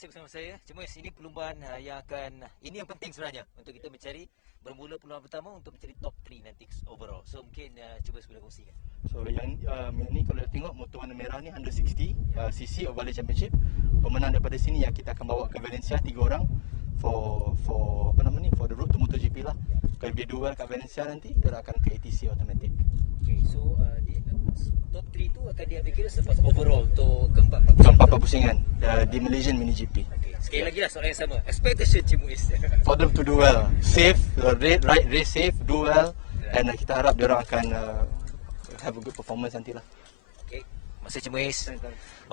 masih bersama saya. Cuma ini perlumbaan ini yang penting sebenarnya untuk kita mencari bermula perlumbaan pertama untuk mencari top 3 nanti overall. So mungkin cuba sebelum kongsikan. So yang ni kalau tengok motor warna merah ni 160 cc Oval Championship. Pemenang daripada sini yang kita akan bawa ke Valencia 3 orang for for the road to MotoGP lah. Kalau dia dual kat Valencia nanti dia akan ke ATC automatic. Okay, so top 3 tu akan diambil kira selepas overall untuk keempat pusingan di Malaysian Mini GP. Okay. Sekali lagi lah soalan yang sama. Expectation Cik Muiz. For them to do well, safe, race safe, do well, and kita harap dia orang akan have a good performance nantilah. Okay, masa Cik Muiz.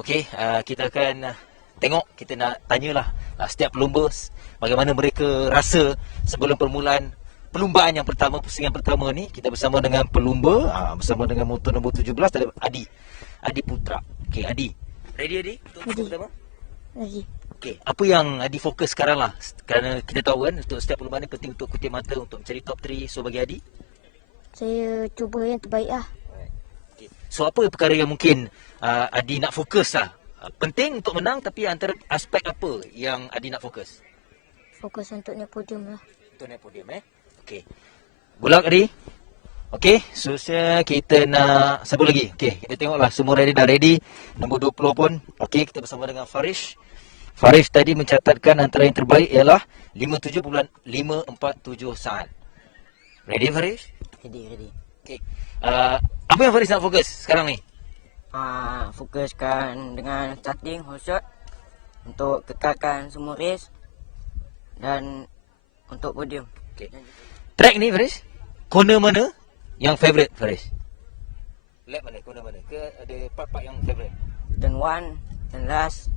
Okay, kita akan tengok, kita nak tanyalah setiap pelumba bagaimana mereka rasa sebelum perlumbaan yang pertama, pusingan pertama ni. Kita bersama dengan pelumba, bersama dengan motor nombor 17 ada Adi Putra. Okay, Adi. Ready Adi untuk pusingan pertama? Lagi. Okay, apa yang Adi fokus sekarang lah? Kerana kita tahu kan untuk setiap perlumbaan ni penting untuk kutip mata untuk mencari top 3. So bagi Adi, Saya cuba yang terbaik lah. okay. So apa perkara yang mungkin Adi nak fokus lah? Penting untuk menang, tapi antara aspek apa yang Adi nak fokus? Fokus untuk naik podium lah. Untuk naik podium Okey. Good luck Adi. Okey, seterusnya kita nak siapa lagi? Okey, kita tengoklah semua dah ready. Nombor 20 pun. Okey, kita bersama dengan Farish. Farish tadi mencatatkan antara yang terbaik ialah 57.547 saat. Ready Farish? Ready. Okey. Apa yang Farish nak fokus sekarang ni? Fokuskan dengan starting whole shot untuk kekalkan semua race dan untuk podium. Okey. Track ni Farish, corner mana yang favourite Farish? Lap mana, corner mana? Ke ada part-part yang favourite? Turn 1, turn last,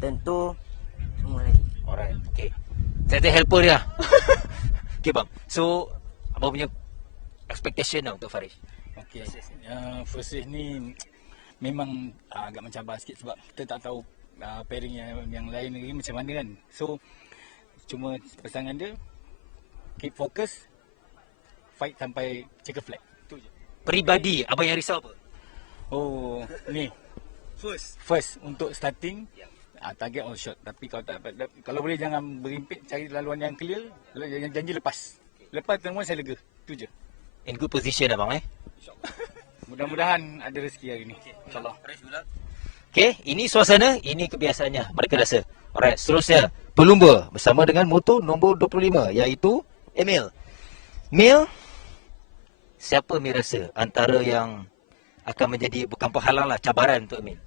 turn 2, semua lagi. Alright, okay. Saya helper dia. Okay bang, so abang punya expectation lah untuk Farish. Okay, first race ni memang agak mencabar sikit sebab kita tak tahu pairing yang lain lagi macam mana kan. So cuma pasangan dia keep fokus, fight sampai checker flag. Tu je. Peribadi, abang yang risau apa? Oh, ni first untuk starting target all shot. Tapi kalau boleh jangan berimpit, cari laluan yang clear, janji lepas. Lepas semua saya lega. Tu je. In good position abang Mudah-mudahan ada rezeki hari ni. InsyaAllah. Okay, ini suasana, ini kebiasaannya mereka rasa. Alright, seterusnya pelumba bersama dengan motor nombor 25 iaitu Emil. Emil, siapa Emil rasa antara yang akan menjadi bukan penghalang lah, cabaran untuk Emil?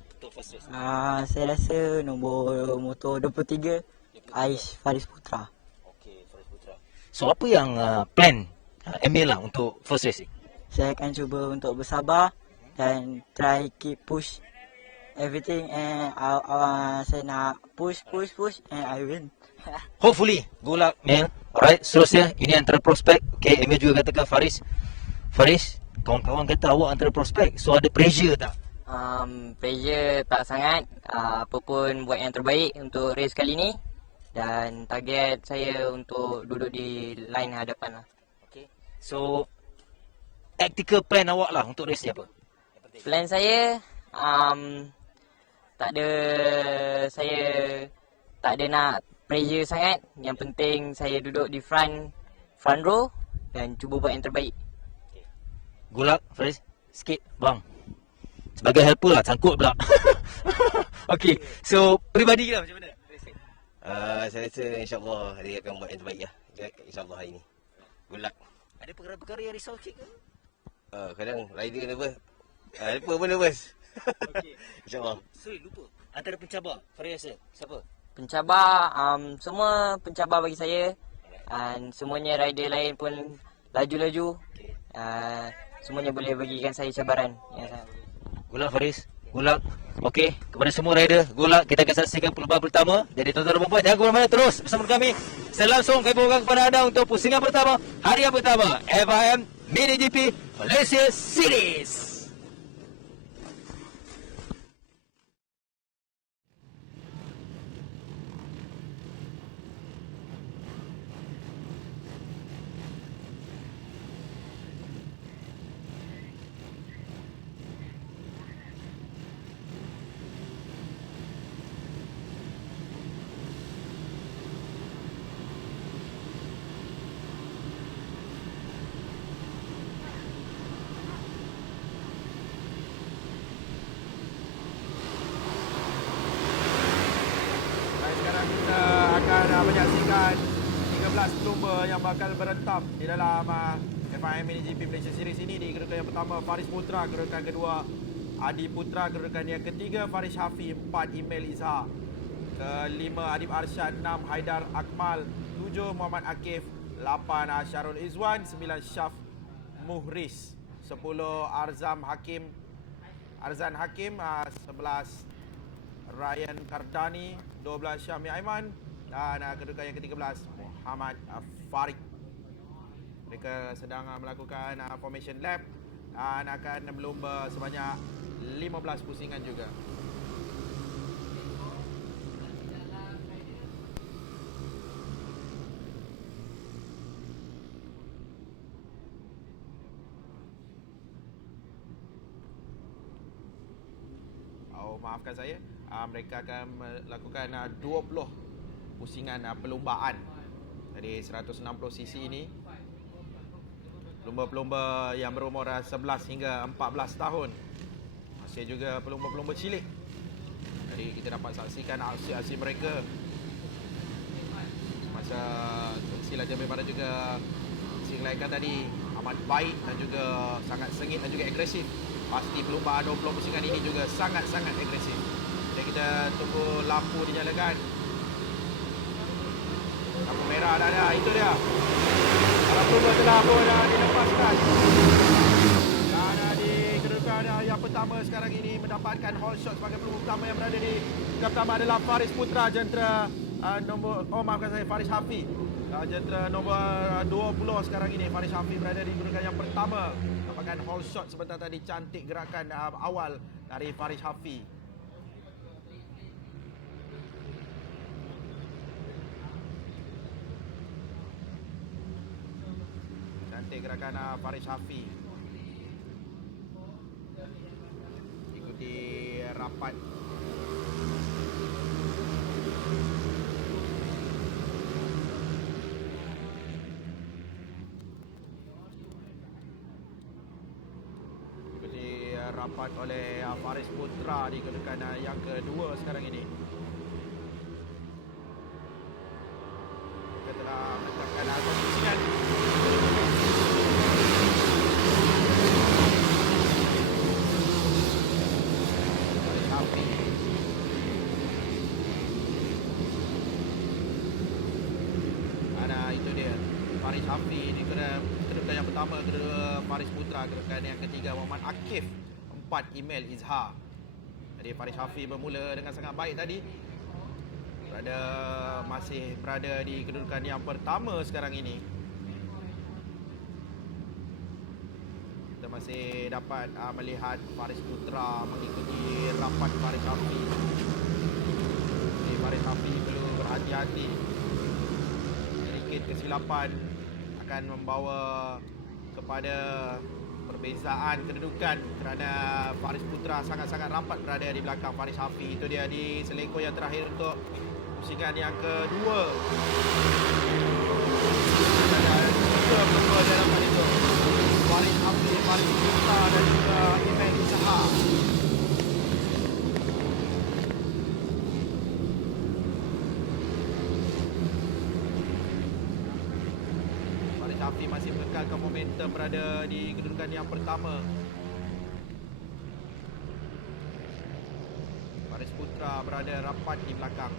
Saya rasa nombor motor 23 Aish Faris Putra. Okay, Faris Putra. So apa yang plan Emil lah untuk first race ni? Saya akan cuba untuk bersabar dan try keep push everything, and saya nak push and I win. Hopefully, good luck Emil. Alright, seterusnya ini antara prospek. Okay, Emil juga katakan Faris, kawan-kawan kata awak antara prospek. So ada pressure tak? Pressure tak sangat. Apa pun buat yang terbaik untuk race kali ni. Dan target saya untuk duduk di line hadapan lah. Okay. So tactical plan awak lah untuk race ni apa? Plan saya saya tak ada nak pressure sangat. Yang penting saya duduk di front row dan cuba buat yang terbaik. Good luck Faris. Sikit bang, sebagai helper lah, sangkut pula. Okay, so peribadi lah macam mana? Saya rasa insyaAllah dia akan buat yang terbaik lah. InsyaAllah hari ni. Good luck. Ada perkara-perkara yang risau sikit ke? Kadang rider nervous. Helper pun nervous. Okay. InsyaAllah. Sorry, lupa. Antara pencabar, Faris rasa siapa? Pencabar, semua pencabar bagi saya. Dan semuanya rider lain pun laju-laju. Semuanya boleh bagikan saya cabaran yang saya bagi. Good luck Faris. Good luck. Okay, kepada semua rider, good luck. Kita akan saksikan perlumbaan pertama. Jadi tuan-tuan dan puan-puan, jangan ke mana-mana, terus bersama kami. Saya langsung kami bawakan kepada anda untuk pusingan pertama, hari yang pertama, FIM Mini GP Malaysia Series. 15 pelumba yang bakal berentam di dalam FIM MiniGP Malaysia Series ini. Di kedudukan yang pertama Faris Putra, kedudukan kedua Adi Putra, kedudukan yang ketiga Faris Hafi, 4 Email Izhar, ke-5 Adib Arsyad, 6 Haidar Akmal, 7 Muhammad Akif, 8 Syarul Izwan, 9 Syaf Muhris, 10 Arzan Hakim, 11 Ryan Kardani, 12 Syami Aiman, dan kedudukan yang ke-13 Muhammad Farid. Mereka sedang melakukan formation lap dan akan berlumba sebanyak 15 pusingan juga. Maafkan saya, mereka akan melakukan 20 pusingan perlumbaan dari 160cc ini. Pelumba-pelumba yang berumur 11 hingga 14 tahun. Masih juga pelumba-pelumba cilik. Jadi kita dapat saksikan aksi-aksi mereka. Masa sila daripada juga singlekan tadi amat baik dan juga sangat sengit dan juga agresif. Pasti perlumbaan 20 pusingan ini juga sangat-sangat agresif. Jadi kita tunggu lampu dinyalakan. Lampu merah dah ada, itu dia. Para pelumba telah pun dilepaskan. Dan di kedudukan yang pertama sekarang ini mendapatkan hole shot sebagai pelumba pertama yang berada di kedudukan pertama adalah Faris Putra, jentera Faris Hafi. Jentera nombor 20 sekarang ini, Faris Hafi berada di kedudukan yang pertama. Dapatkan hole shot sebentar tadi, cantik gerakan awal dari Faris Hafi. Cantik gerakan Faris Hafi. Ikuti rapat. Rapat oleh Faris Putra di kedudukan yang kedua sekarang ini. Kita telah menetapkan pusingan. Faris Hafi. Itu dia Faris Hafi di kedudukan yang pertama, kedua Faris Putra, kedudukan yang ketiga Muhammad Akif, 4 Email Izhar. Jadi Faris Hafi bermula dengan sangat baik tadi. Masih berada di kedudukan yang pertama sekarang ini. Kita masih dapat melihat Faris Putra mengikuti rapat Faris Hafi. Jadi Faris Hafi perlu berhati-hati. Sedikit kesilapan akan membawa kepada perbezaan kedudukan kerana Faris Putra sangat-sangat rapat berada di belakang Faris Hafi. Itu dia di selekor yang terakhir untuk pusingan yang kedua. Tiga pelumba dia dapat itu. Faris Hafi, Faris Putra dan juga Email Izhar. Hafi masih mengekalkan momentum berada di kedudukan yang pertama. Faris Putra berada rapat di belakang.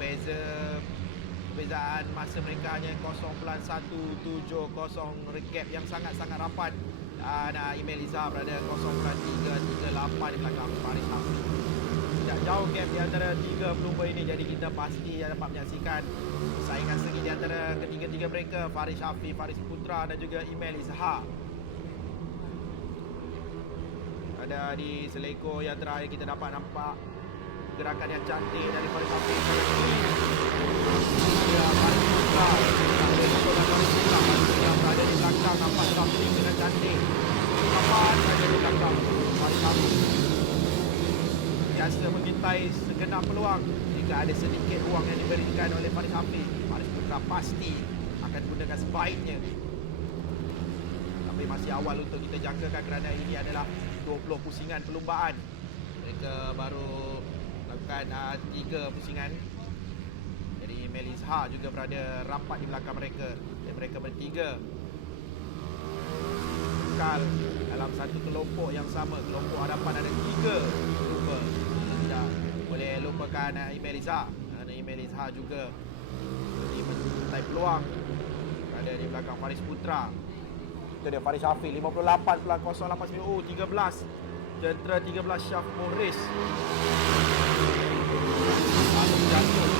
Perbezaan masa mereka hanya 0.170, gap yang sangat-sangat rapat. Dan Email Izhar berada 0.338 di belakang Faris Hafi. Tidak jauh gap di antara tiga pelumba ini, jadi kita pasti dapat menyaksikan persaingan sengit di antara ketiga-tiga mereka, Faris Hafi, Faris Putra dan juga Email Izhar. Ada di selekor yang terakhir kita dapat nampak gerakan yang cantik dari Faris Hafi. Ya, Faris Putra yang berada di belakang, nampak samping dengan cantik. Nampak saja di belakang Faris Hafi. Biasa mengintai segenap peluang. Jika ada sedikit ruang yang diberikan oleh Faris Hafi, Faris Putra pasti akan gunakan sebaiknya. Tapi masih awal untuk kita jangkakan kerana ini adalah 20 pusingan perlumbaan. Mereka baru lakukan 3 pusingan. Jadi Email Izhar juga berada rapat di belakang mereka. Dan mereka bertiga kekal dalam satu kelompok yang sama. Kelompok hadapan ada 3 lupa. Tidak boleh lupakan Email Izhar. Kerana Email Izhar juga mencintai peluang berada di belakang Faris Putra. Itu dia Faris Hafiz 58.08 oh 13 Jentera 13 Syaf Morris lalu jatuh.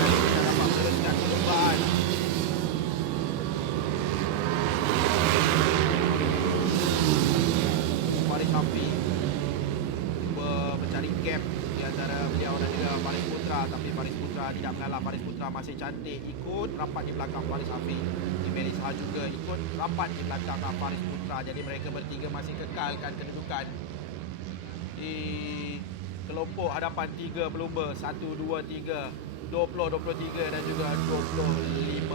Kali ini dah dapat meneruskan perlombaan. Faris Hafiz cuba mencari gap di antara beliau dan juga Faris Putra, tapi Faris Putra tidak mengalah. Faris Putra masih cantik ikut rapat di belakang Faris Hafiz. Email Izhar juga ikut rapat di belakang Faris Putra. Jadi mereka bertiga masih kekalkan kedudukan di kelompok hadapan 3 pelumba 1, 2, 3 20, 23 dan juga 25.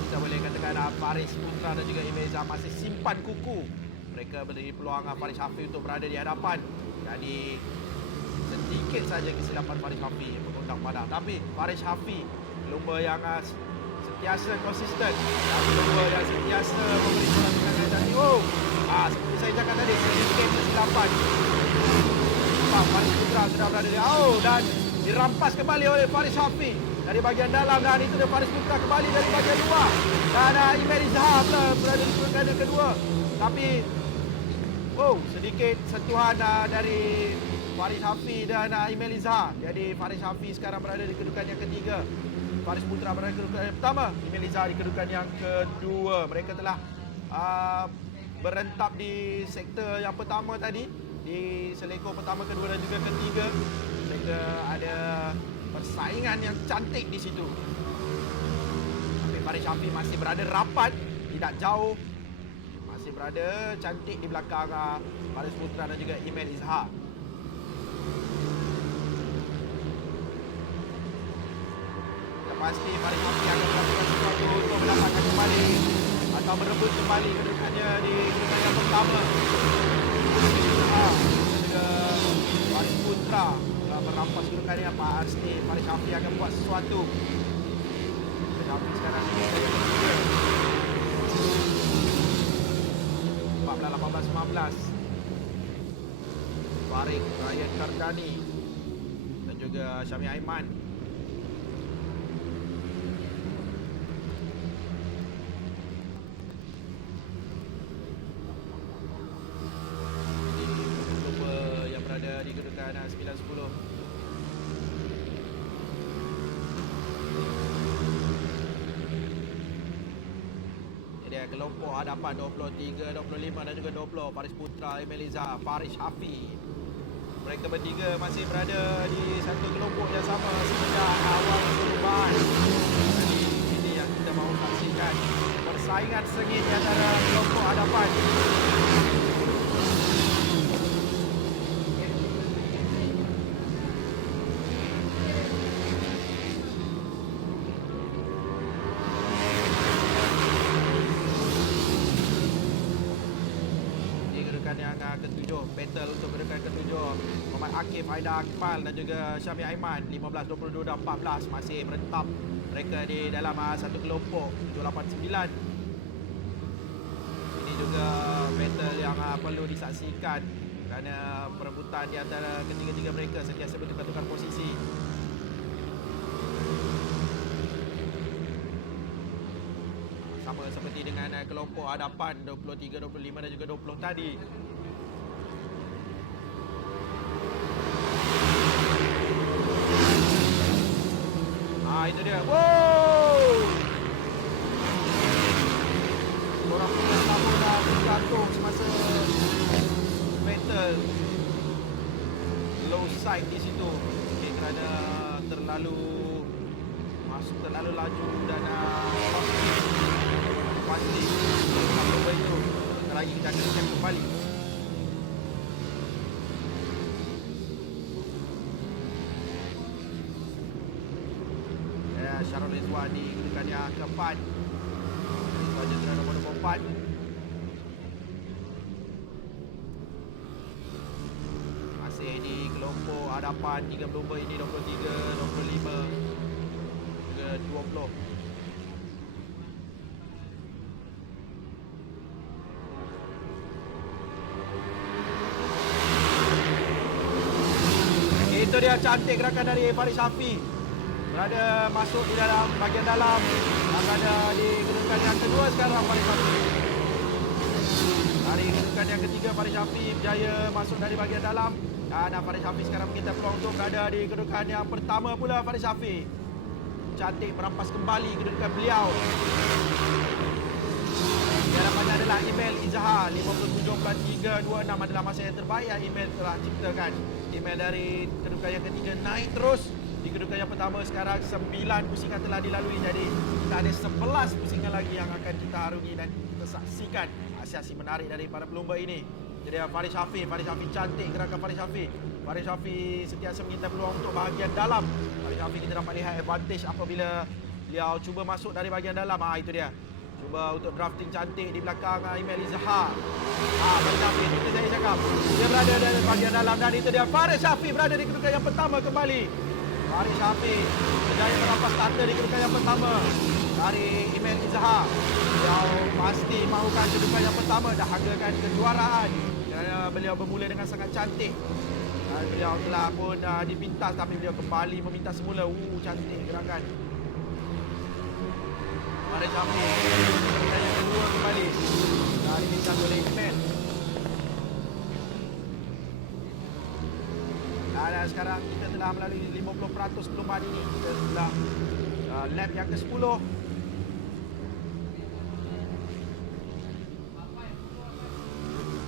Kita boleh katakan Faris Putra dan juga Email Izhar masih simpan kuku. Mereka beri peluang Faris Hafiz untuk berada di hadapan. Jadi sedikit saja kesilapan Faris Hafiz mengundang padang. Tapi Faris Hafiz lumba yang sentiasa konsisten, lumba yang sentiasa memberi peluang yang cantik. Oh, seperti saya cakap tadi, sedikit kesilapan. Faris Putra sudah berada di dan dirampas kembali oleh Faris Hafiz dari bahagian dalam, dan itu dia Faris Putra kembali dari bahagian luar. Dan Email Izhar berada di peringkat yang kedua. Tapi sedikit sentuhan dari Faris Hafiz dan Email Izhar. Jadi Faris Hafiz sekarang berada di kedudukan yang ketiga. Faris Putra berada di kedudukan yang pertama. Email Izhar di kedudukan yang kedua. Mereka telah berentap di sektor yang pertama tadi, di selekor pertama, kedua dan juga ketiga. Mereka ada persaingan yang cantik di situ. Tapi Faris Hafiz masih berada rapat, tidak jauh, masih berada cantik di belakang Faris Putra dan juga Email Izhar. Pasti Faris Hafiz akan melakukan sesuatu untuk mendapatkan kembali atau merebut kembali kedudukannya di kedudukan yang pertama. Juga Faris Putra merampas kedudukannya. Pasti Faris Hafiz akan buat sesuatu. Faris Hafiz sekarang 14-18-15. Farid Ryan Kardani dan juga Syami Aiman. Di kedudukan 9-10. Jadi kelompok hadapan 23, 25 dan juga 20. Faris Putra, Email Izhar, Faris Hafiz. Mereka bertiga masih berada di satu kelompok yang sama semenjak awal perlombaan. Jadi ini yang kita mahu saksikan, persaingan sengit di antara kelompok hadapan. Yang ketujuh, battle untuk kedudukan ketujuh, Muhammad Akif, Aida Akmal dan juga Syami Aiman. 15, 22 dan 14 masih merentap mereka di dalam satu kelompok 789. Ini juga battle yang perlu disaksikan kerana perebutan di antara ketiga-tiga mereka sentiasa bertukar-tukar posisi. Sama seperti dengan kelompok hadapan 23, 25 dan juga 20 tadi. Itu dia. Wow! Orang punya sama dah bergantung semasa battle. Low side di situ. Okay, kerana terlalu laju dan pasti kalau begitu lagi kita akan check kembali. Syarul Rizwan di kedudukan yang keempat. Rizwan jentera nombor 4. Masih di kelompok hadapan 3 pelumba ini 23, 25 ke 20. Itu dia cantik gerakan dari Faris Hafi. Berada masuk di dalam bahagian dalam. Berada di kedudukan yang kedua sekarang Faris Hafi. Dari kedudukan yang ketiga Faris Hafi berjaya masuk dari bahagian dalam. Dan Faris Hafi sekarang kita peluang untuk berada di kedudukan yang pertama pula Faris Hafi. Cantik merampas kembali kedudukan beliau. Di hadapannya adalah Email Izhar 57.326 adalah masa yang terbaik yang Email telah ciptakan. Email dari kedudukan yang ketiga naik terus. Di kedudukan yang pertama sekarang 9 pusingan telah dilalui. Jadi kita ada 11 pusingan lagi yang akan kita harungi dan kita saksikan aksi-aksi menarik dari para pelumba ini. Jadi Faris Hafi cantik gerakan Faris Hafi. Faris Hafi sentiasa mengintai peluang untuk bahagian dalam. Faris Hafi kita dapat lihat advantage apabila beliau cuba masuk dari bahagian dalam. Itu dia. Cuba untuk drafting cantik di belakang Email Izhar. Faris Hafi itu saya cakap. Dia berada di bahagian dalam dan itu dia Faris Hafi berada di kedudukan yang pertama kembali. Faris Hafi berjaya merampas starter di kedudukan yang pertama dari Email Izhar. Beliau pasti mahukan kedudukan yang pertama dah hargakan kejuaraan kerana beliau bermula dengan sangat cantik. Dan beliau telah pun dipintas tapi beliau kembali meminta semula. Cantik gerakan Faris Hafi. Kedudukan yang kedua kembali dari pintas oleh Email. Dan sekarang kita telah melalui 50% perlumbaan ini. Kita sudah lap yang ke-10.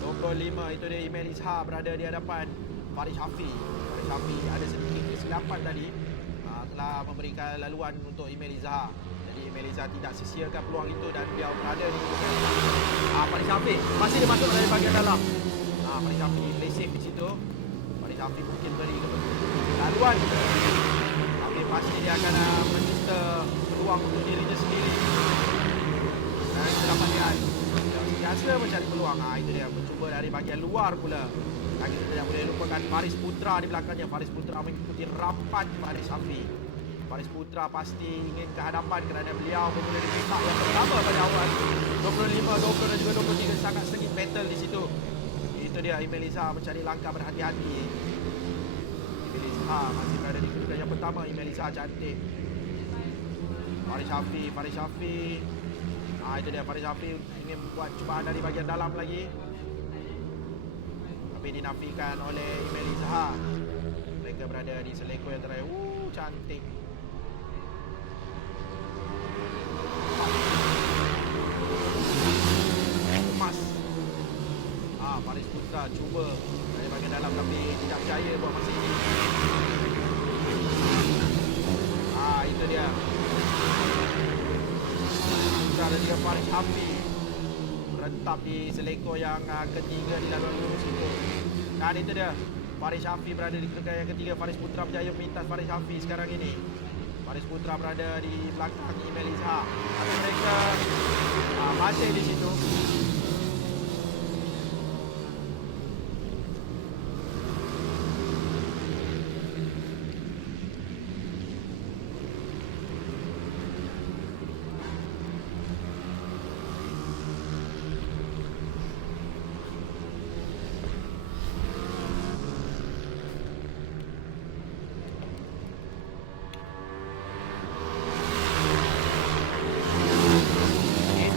25 itu dia Email Izhar berada di hadapan Faris Hafi. Faris Hafi ada sedikit kesilapan tadi. Telah memberikan laluan untuk Email Izhar. Jadi Email Izhar tidak sia-siakan peluang itu dan beliau berada di Faris Hafi masih dia masuk dari bahagian dalam. Faris Hafi play safe di situ. Faris Hafi mungkin beri laluan, tapi pasti dia akan mencipta peluang untuk dirinya sendiri. Dan kita dapat lihat biasa mencari peluang. Itu dia mencuba dari bahagian luar pula. Dan kita tidak boleh lupakan Faris Putra di belakangnya. Faris Putra mengikuti rapat Faris Hafi. Faris Putra pasti ingin ke hadapan kerana beliau bermula di peringkat yang pertama pada awal. 25, 20 dan juga 23 sangat sengit battle di situ. Itu dia Email Izhar mencari langkah berhati-hati. Email Izhar masih berada di kedudukan yang pertama. Email Izhar cantik. Faris Hafi. Itu dia Faris Hafi ingin buat cubaan dari bahagian dalam lagi. Tapi dinafikan oleh Email Izhar. Mereka berada di selekor yang terakhir. Cantik. Emas. Faris Putra cuba dari bahagian dalam tapi tidak berjaya buat masa ini. Itu dia. Putra dan juga Faris Hafi merentap di selekor yang ketiga di laluan lurus itu. Dan itu dia. Faris Hafi berada di kedudukan yang ketiga. Faris Putra berjaya memintas Faris Hafi sekarang ini. Faris Putra berada di belakang Email Izhar. Tapi mereka masih di situ.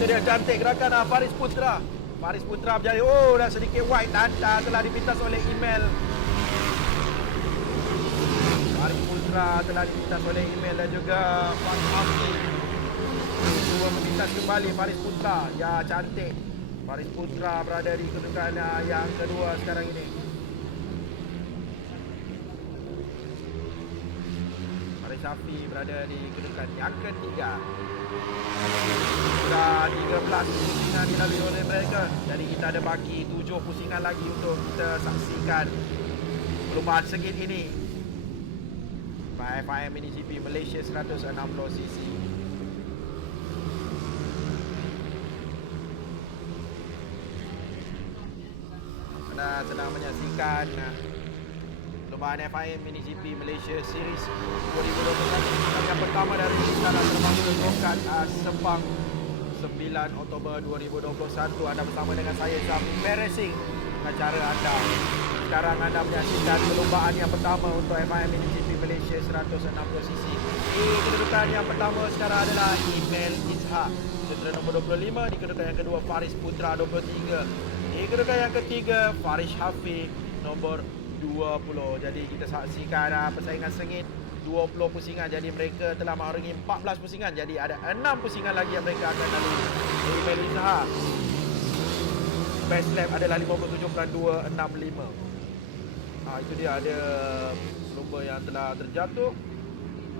Dia cantik gerakan Faris Putra. Faris Putra berjaya. Dah sedikit wide dan telah dipintas oleh Email. Faris Putra telah dipintas oleh Email dan juga Faris Hafi. Cuba memintas kembali Faris Putra. Ya, cantik. Faris Putra berada di kedudukan yang kedua sekarang ini. Faris Hafi berada di kedudukan yang ketiga. Sudah 13 pusingan dilalui oleh mereka. Jadi kita ada bagi 7 pusingan lagi untuk kita saksikan perlumbaan sengit ini. FIM MiniGP Malaysia 160cc. Anda sedang menyaksikan perlombaan FIM MiniGP Malaysia Series 2021. Yang pertama dari kita nak terbang ke Lokat Sepang 9 Oktober 2021. Anda bersama dengan saya Zami Racing. Pengacara anda. Sekarang anda menyaksikan perlombaan yang pertama untuk FIM MiniGP Malaysia 160cc. Kedudukan yang pertama sekarang adalah Email Izhar, jentera nombor 25. Di kedudukan yang kedua Faris Putra 23. Di kedudukan yang ketiga Faris Hafiz nombor 20. Jadi kita saksikan persaingan sengit 20 pusingan. Jadi mereka telah mengarungi 14 pusingan. Jadi ada 6 pusingan lagi yang mereka akan lalui. Email Izhar, best lap adalah 57.265. Itu dia, ada pelumba yang telah terjatuh.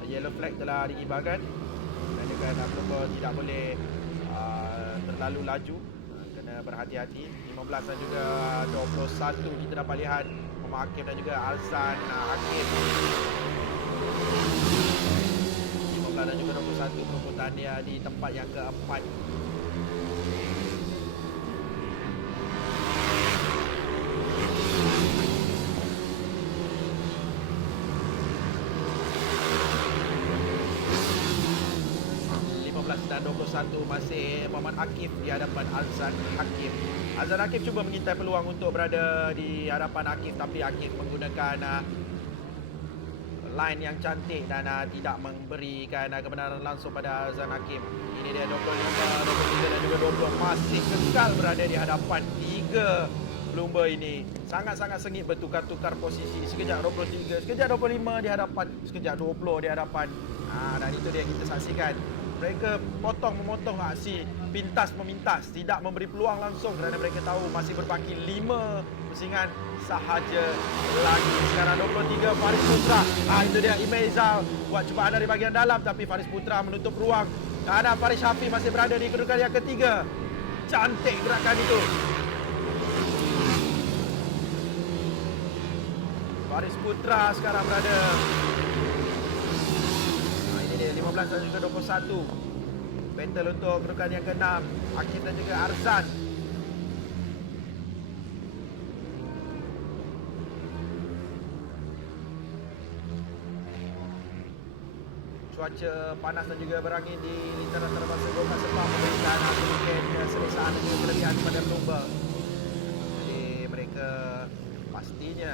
Yellow flag telah dikibarkan. Menandakan pelumba tidak boleh terlalu laju. Kena berhati-hati. 15 dan juga 21 kita dapat lihat Muhammad Hakim dan juga Alzan Hakim. 15 dan juga 21 perebutan dia di tempat yang keempat. Dan 21 masih Muhammad Akif di hadapan Alzan Hakim. Alzan Hakim cuba mengintai peluang untuk berada di hadapan Akif, tapi Akif menggunakan line yang cantik dan tidak memberikan kebenaran langsung pada Alzan Hakim. Ini dia 25, 23 dan juga 20 masih kekal berada di hadapan tiga pelumba ini. Sangat-sangat sengit bertukar-tukar posisi. Sekejap 23, sekejap 25 di hadapan, sekejap 20 di hadapan. Dan itu dia kita saksikan. Mereka memotong aksi pintas memintas, tidak memberi peluang langsung kerana mereka tahu masih berbaki 5 pusingan sahaja lagi. Sekarang 23 Faris Putra. Itu dia Imeza buat cubaan dari bahagian dalam, tapi Faris Putra menutup ruang. Dan Faris Hafiz masih berada di kedudukan yang ketiga. Cantik gerakan itu. Faris Putra sekarang berada 15 dan juga 21. Battle untuk kedudukan yang ke-6 Akif dan juga Arzan. Cuaca panas dan juga berangin di lintasan terbang Lokat Sepang memberikan sedikit keselesaan dan juga kelebihan kepada pelumba. Jadi mereka pastinya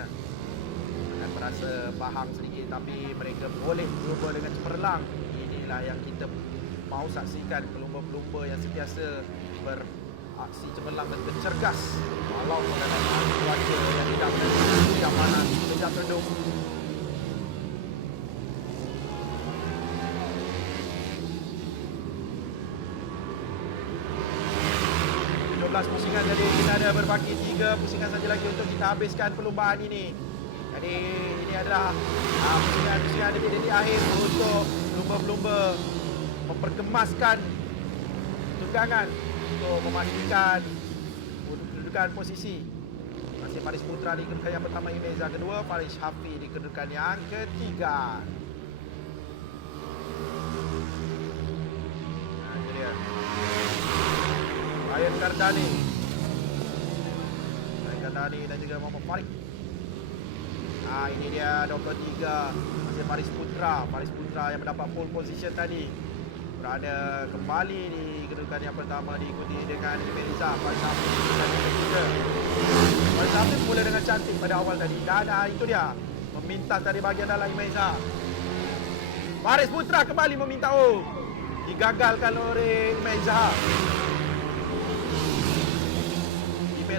akan merasa faham sedikit, tapi mereka boleh berubah dengan cemerlang. Inilah yang kita mahu saksikan, pelumba-pelumba yang sentiasa beraksi cemerlang dan cergas walau menghadapi cuaca yang tidak menentu, tidak panas, tidak teduh. Pusingan, jadi kita ada berbaki 3 pusingan saja lagi untuk kita habiskan perlombaan ini. Jadi ini adalah pusingan-pusingan di akhir untuk pelumba-pelumba memperkemaskan tunggangan untuk memastikan kedudukan posisi. Masih Faris Putra di kedudukan yang pertama, Imeza kedua, Faris Hafiz di kedudukan yang ketiga. Itu dia. Ryan Kardani dan juga Muhammad Farid. Ini dia 23 masih Faris Putra yang mendapat pole position tadi, berada kembali di kedudukan yang pertama diikuti dengan Imeza. Faris Hafiz dan ketiga. Faris Hafiz mula dengan cantik pada awal tadi dan itu dia memintas dari bahagian dalam Imeza. Faris Putra kembali meminta, digagalkan oleh Imeza.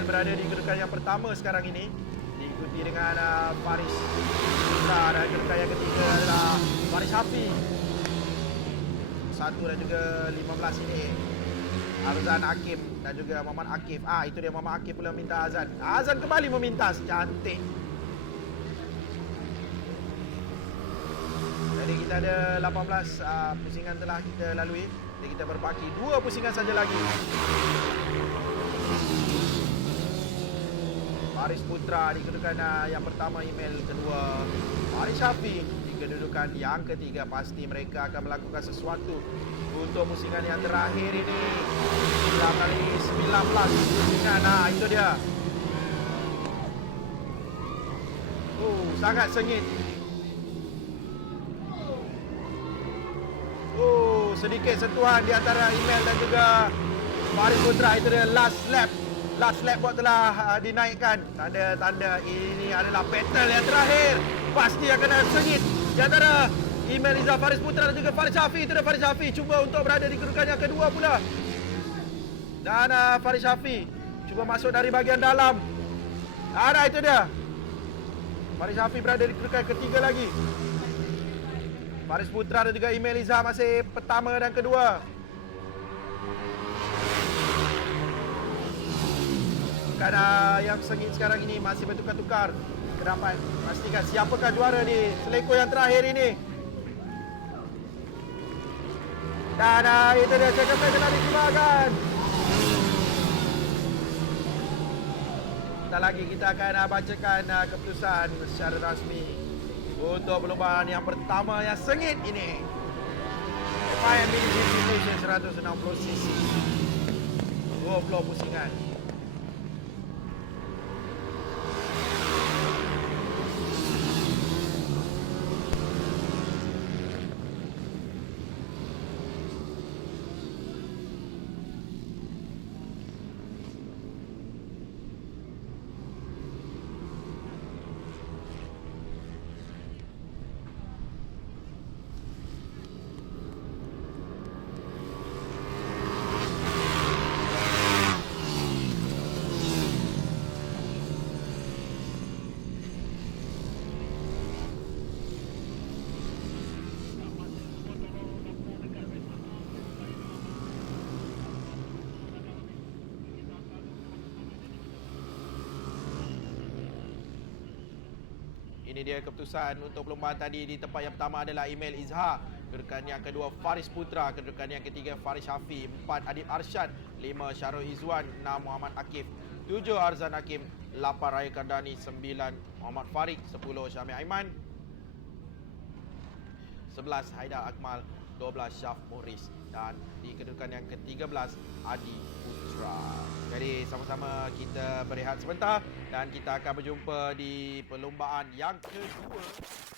Berada di kedudukan yang pertama sekarang ini, diikuti dengan Faris Putra, dan kedudukan yang ketiga adalah Faris Hafiz. 1 dan juga 15 ini Arzan Hakim dan juga Muhammad Akif. Itu dia Muhammad Akif pula minta Azan. Azan kembali memintas, cantik. Jadi kita ada 18 pusingan telah kita lalui. Jadi kita berbaki 2 pusingan saja lagi. Faris Putra di kedudukan yang pertama, email kedua Faris Hafiz di kedudukan yang ketiga. Pasti mereka akan melakukan sesuatu untuk pusingan yang terakhir ini. 9 kali 19 pusingan. Itu dia. Oh, sangat sengit. Oh, sedikit sentuhan di antara Email dan juga Faris Putra. Itu dia last lap. Last lap buat telah dinaikkan. Tanda-tanda ini adalah battle yang terakhir. Pasti akan ada sengit di antara Email Izzah, Faris Putra dan juga Faris Shafi. Itu dia Faris Shafi cuba untuk berada di kedudukan yang kedua pula. Dan Faris Shafi cuba masuk dari bahagian dalam. Itu dia. Faris Shafi berada di kedudukan ketiga lagi. Faris Putra dan juga Email Izzah masih pertama dan kedua. Kerana yang sengit sekarang ini masih bertukar-tukar. Dapat pastikan siapakah juara di seleko yang terakhir ini. Dan itu dia check-up telah dikeluarkan. Sebentar lagi kita akan bacakan keputusan secara rasmi untuk perlombaan yang pertama yang sengit ini. FIM MiniGP Malaysia 160cc. 20 pusingan. Ini dia keputusan untuk perlombaan tadi. Di tempat yang pertama adalah Email Izzah. Kedudukan yang kedua Faris Putra. Kedudukan yang ketiga Faris Shafi. 4 Adib Arsyad. 5 Syarul Izzuan. 6 Muhammad Akif. 7 Arzan Hakim. 8 Raya Kandani. 9 Muhammad Farid. 10 Syamil Aiman. 11 Haidar Akmal. 12 Syaf Morris. Dan di kedudukan yang ke-13 Adi Putra. Jadi sama-sama kita berehat sebentar dan kita akan berjumpa di perlombaan yang kedua.